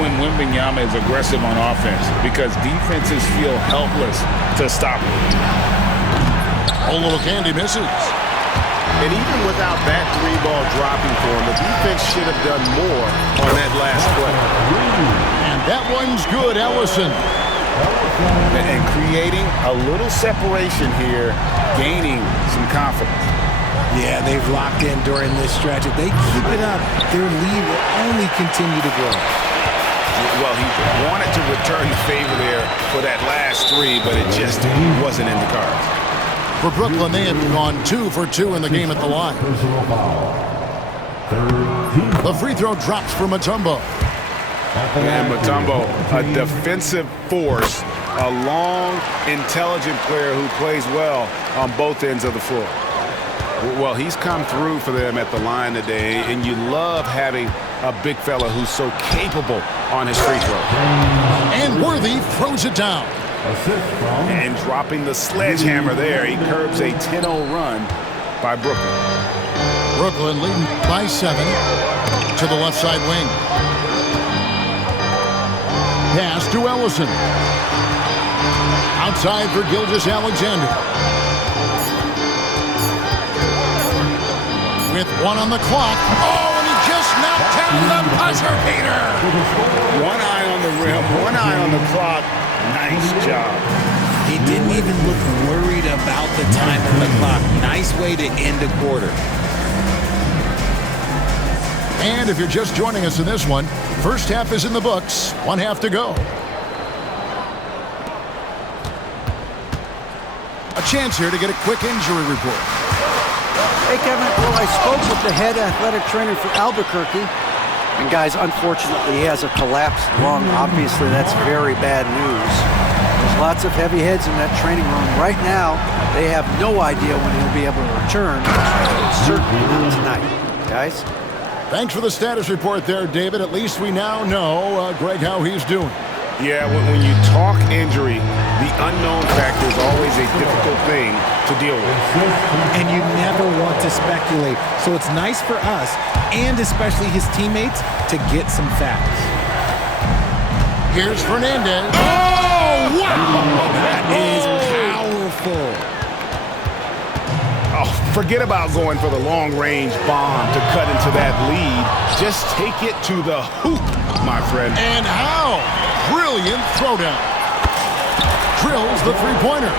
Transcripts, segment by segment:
when Wembanyama is aggressive on offense because defenses feel helpless to stop him. Candy misses. And even without that three ball dropping for him, the defense should have done more on that last play. And that one's good, Ellison. And creating a little separation here, gaining some confidence. Yeah, they've locked in during this stretch. If they keep it up, their lead will only continue to grow. Well, he wanted to return the favor there for that last three, but it just wasn't in the cards. For Brooklyn, they have gone 2 for 2 in the game at the line. The free throw drops for Mutombo. And Mutombo, a defensive force, a long, intelligent player who plays well on both ends of the floor. Well, he's come through for them at the line today, and you love having a big fella who's so capable on his free throw. And Worthy throws it down. And dropping the sledgehammer there, he curbs a 10-0 run by Brooklyn. Brooklyn leading by 7 to the left side wing. Pass to Ellison. Outside for Gilgeous-Alexander. With 1 on the clock. Oh, and he just knocked down the buzzer beater. 1 eye on the rim, 1 eye on the clock. Nice job. He didn't even look worried about the time on the clock. Nice way to end a quarter. And if you're just joining us in this one, first half is in the books. 1 half to go. A chance here to get a quick injury report. Hey, Kevin. Well, I spoke with the head athletic trainer for Albuquerque. And, guys, unfortunately, he has a collapsed lung. Obviously, that's very bad news. There's lots of heavy heads in that training room. Right now, they have no idea when he'll be able to return. Certainly not tonight, guys. Thanks for the status report there, David. At least we now know, Greg, how he's doing. Yeah, when you talk injury, the unknown factor is always a difficult thing to deal with. And you never want to speculate. So it's nice for us, and especially his teammates, to get some facts. Here's Fernandez. Oh, wow! That is powerful. Oh, forget about going for the long-range bomb to cut into that lead. Just take it to the hoop, my friend. And how? Brilliant throwdown. Drills the three-pointer.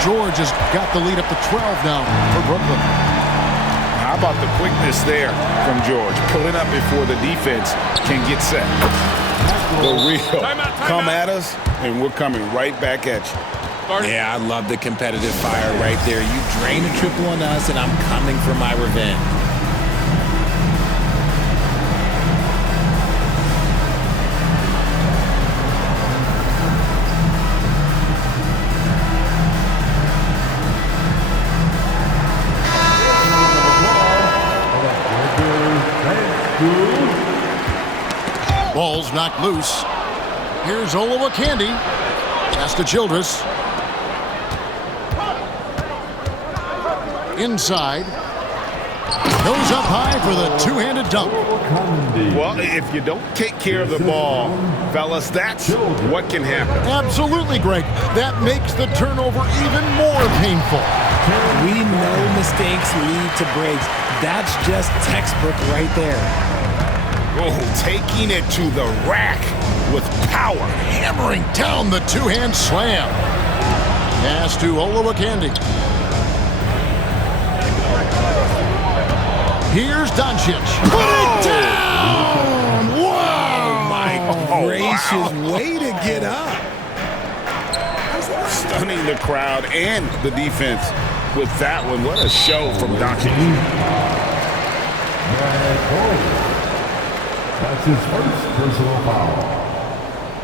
George has got the lead up to 12 now for Brooklyn. How about the quickness there from George? Pulling up before the defense can get set. The real come at us, and we're coming right back at you. Yeah, I love the competitive fire right there. You drain a triple on us, and I'm coming for my revenge. Ball's knocked loose. Here's Candy. Pass to Childress. Inside. Goes up high for the two-handed dunk. Well, if you don't take care of the ball, fellas, that's what can happen. Absolutely, Greg. That makes the turnover even more painful. We know mistakes lead to breaks. That's just textbook right there. Oh, taking it to the rack with power. Hammering down the two-hand slam. Pass to Candy. Here's Doncic. Put it down! Wow! Oh, my gracious, way to get up. Stunning the crowd and the defense with that one. What a show from Doncic. That's his first personal foul.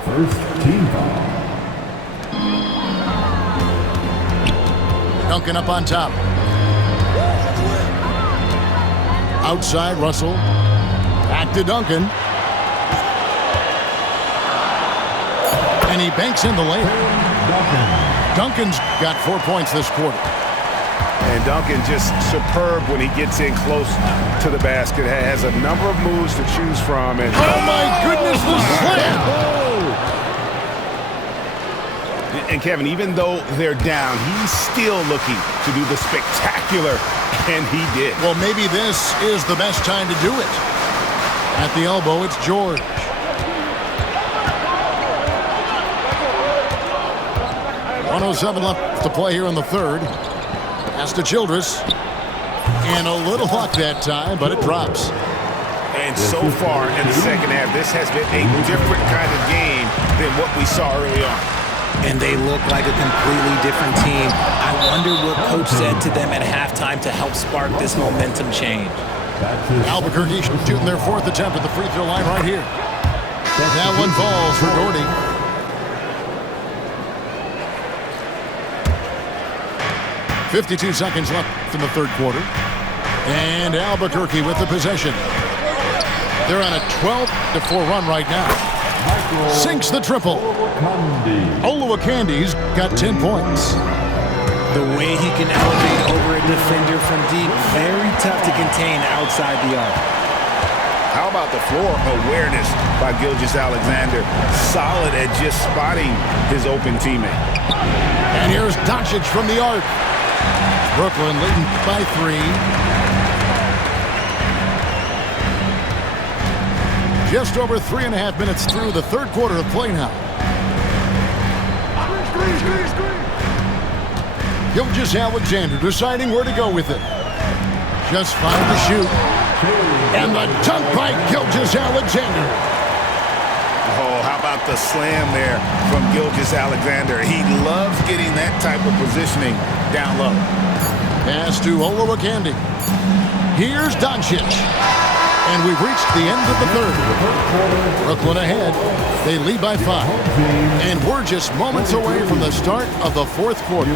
First team foul. Duncan up on top. Outside, Russell. Back to Duncan. And he banks in the layup. Duncan's got 4 points this quarter. And Duncan just superb when he gets in close to the basket. Has a number of moves to choose from. And Oh, my goodness, the slam! And Kevin, even though they're down, he's still looking to do the spectacular, and he did. Well, maybe this is the best time to do it. At the elbow, it's George. .107 left to play here in the third. Pass to Childress. And a little luck that time, but it drops. And so far in the second half, this has been a different kind of game than what we saw early on. And they look like a completely different team. I wonder what coach said to them at halftime to help spark this momentum change. Albuquerque shooting their fourth attempt at the free throw line right here. That one falls for Doherty. .52 seconds left in the third quarter. And Albuquerque with the possession. They're on a 12-4 run right now. Sinks the triple. Oluwakandi's got 10 points. The way he can elevate over a defender from deep, very tough to contain outside the arc. How about the floor awareness by Gilgeous-Alexander? Solid at just spotting his open teammate. And here's Doncic from the arc. Brooklyn leading by 3. Just over 3.5 minutes through the third quarter of play now. Gilgeous-Alexander deciding where to go with it. Just fine to shoot. And the dunk by Gilgeous-Alexander. Oh, how about the slam there from Gilgeous-Alexander? He loves getting that type of positioning down low. Pass to Oluwakandi. Here's Doncic. And we've reached the end of the third. Brooklyn ahead. They lead by 5. And we're just moments away from the start of the fourth quarter.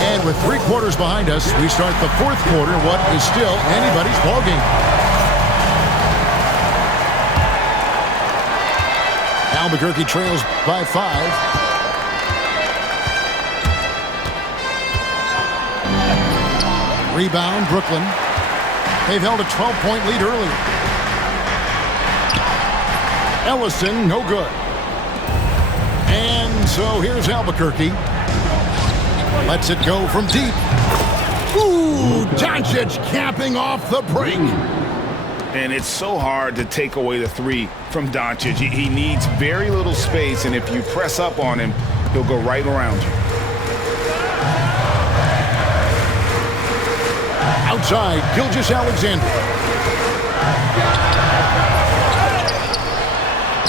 And with 3 quarters behind us, we start the fourth quarter, what is still anybody's ballgame. Albuquerque trails by 5. Rebound, Brooklyn. They've held a 12-point lead earlier. Ellison, no good. And so here's Albuquerque. Lets it go from deep. Ooh, Doncic capping off the break. And it's so hard to take away the 3 from Doncic. He needs very little space, and if you press up on him, he'll go right around you. Outside, Gilgeous-Alexander.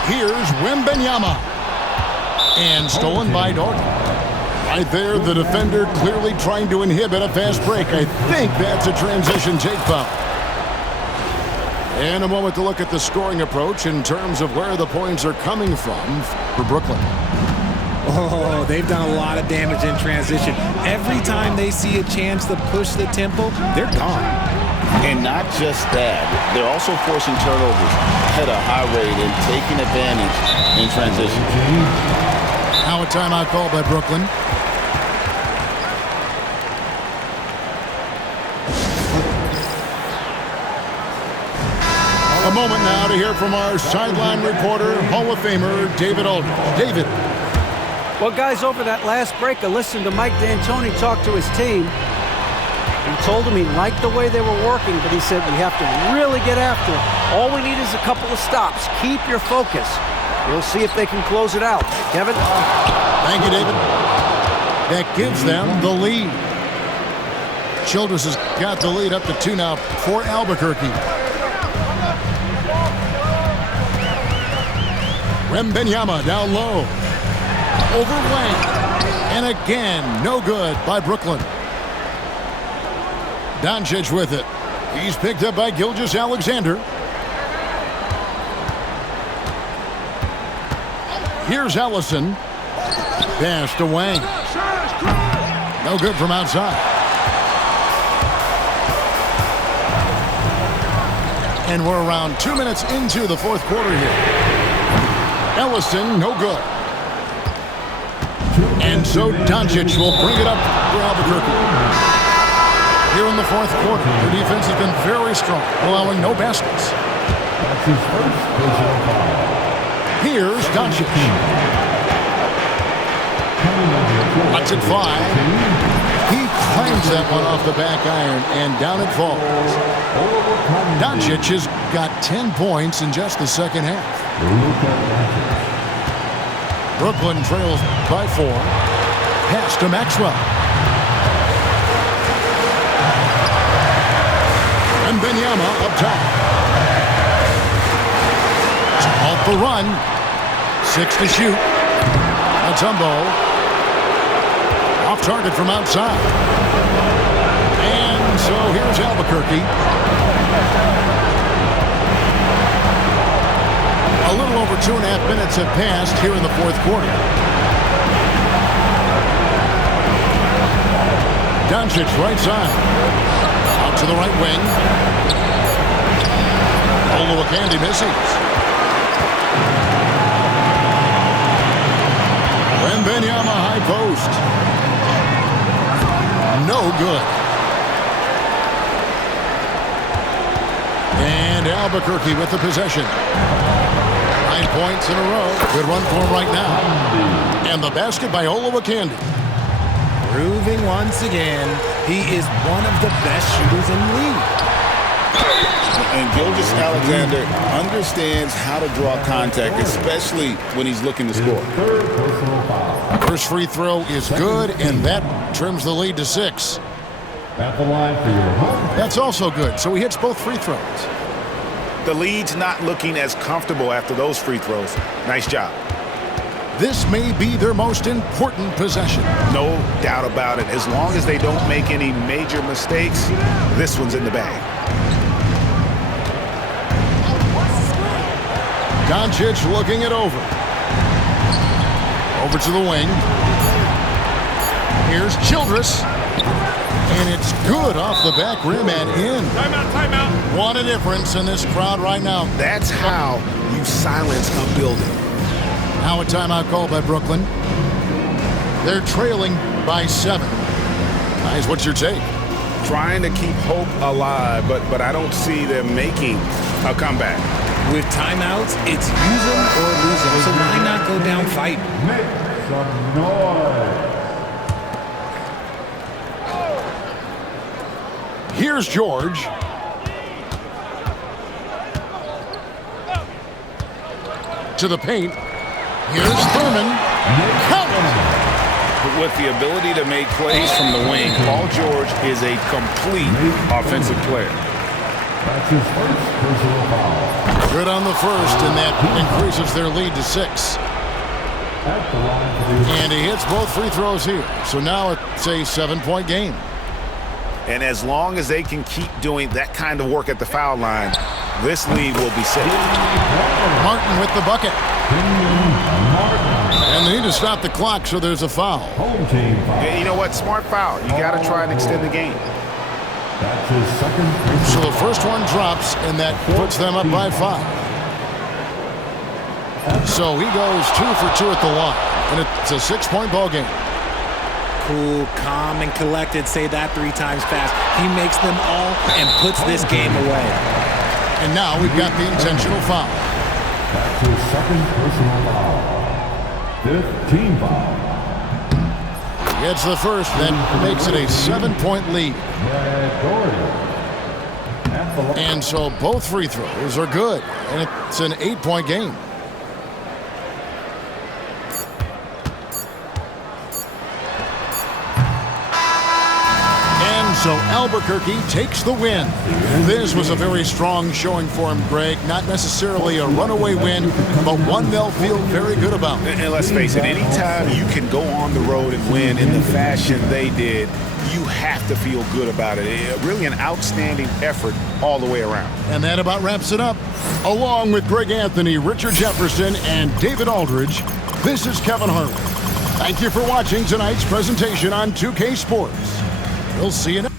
Here's Wembanyama. And stolen by Doherty. Right there, the defender clearly trying to inhibit a fast break. I think that's a transition take foul. And a moment to look at the scoring approach in terms of where the points are coming from for Brooklyn. Oh, they've done a lot of damage in transition. Every time they see a chance to push the tempo, they're gone. And not just that, they're also forcing turnovers at a high rate and taking advantage in transition. Now a timeout called by Brooklyn. A moment now to hear from our sideline reporter, Hall of Famer, David Aldridge. David. Well, guys, over that last break, I listened to Mike D'Antoni talk to his team. He told them he liked the way they were working, but he said we have to really get after it. All we need is a couple of stops. Keep your focus. We'll see if they can close it out. Kevin? Thank you, David. That gives them the lead. Childress has got the lead up to 2 now for Albuquerque. Wembanyama down low. Over Wang. And again, no good by Brooklyn. Doncic with it. He's picked up by Gilgeous-Alexander. Here's Ellison. Pass to Wang. No good from outside. And we're around 2 minutes into the fourth quarter here. Ellison, no good. And so Doncic will bring it up for Albuquerque. Here in the fourth quarter, the defense has been very strong, allowing no baskets. That's his first personal foul. Here's Doncic. Lets it fly. He claims that one off the back iron, and down it falls. Doncic has got 10 points in just the second half. Brooklyn trails by 4. Pass to Maxwell. And Benyama up top. To halt the run. 6 to shoot. Mutombo. Off target from outside. And so here's Albuquerque. A little over 2.5 minutes have passed here in the fourth quarter. Doncic right side. Out to the right wing. Olowokandi misses. Wembanyama high post. No good. And Albuquerque with the possession. 9 points in a row. Good run for him right now. And the basket by Olowokandi. Proving once again, he is one of the best shooters in the league. And Gilgeous-Alexander understands how to draw contact, especially when he's looking to score. First free throw is good, and that trims the lead to 6. At the line for your home. That's also good, so he hits both free throws. The lead's not looking as comfortable after those free throws. Nice job. This may be their most important possession. No doubt about it. As long as they don't make any major mistakes, this one's in the bag. Doncic looking it over. Over to the wing. Here's Childress. And it's good off the back rim and in. Timeout, timeout. What a difference in this crowd right now. That's how you silence a building. Now a timeout called by Brooklyn. They're trailing by 7. Guys, what's your take? Trying to keep hope alive, but I don't see them making a comeback. With timeouts, it's use them or lose them. So why not go down fighting? Make some noise. Here's George. To the paint. Here's Thurman. Count. With the ability to make plays from the wing, Paul George is a complete offensive player. That's his first personal foul. Good on the first, and that increases their lead to 6. At the line for And he hits both free throws here. So now it's a 7-point game. And as long as they can keep doing that kind of work at the foul line, this lead will be safe. Martin with the bucket. And they need to stop the clock, so there's a foul. home team foul. Yeah, you know what? Smart foul. You got to try and extend the game. That's his second personal So the first one drops, and that puts them up by 5. So he goes 2 for 2 at the line, and it's a 6-point ball game. Cool, calm, and collected. Say that 3 times fast. He makes them all and puts this game away. And now we've got the intentional foul. That's his second personal foul. 5th team foul. Gets the first, that makes it a 7-point lead. Brad Doherty. At the line. And so both free throws are good, and it's an 8-point game. So Albuquerque takes the win. This was a very strong showing for him, Greg. Not necessarily a runaway win, but one they'll feel very good about. And let's face it, anytime you can go on the road and win in the fashion they did, you have to feel good about it. Really an outstanding effort all the way around. And that about wraps it up. Along with Greg Anthony, Richard Jefferson, and David Aldridge, this is Kevin Harlan. Thank you for watching tonight's presentation on 2K Sports. We'll see you next.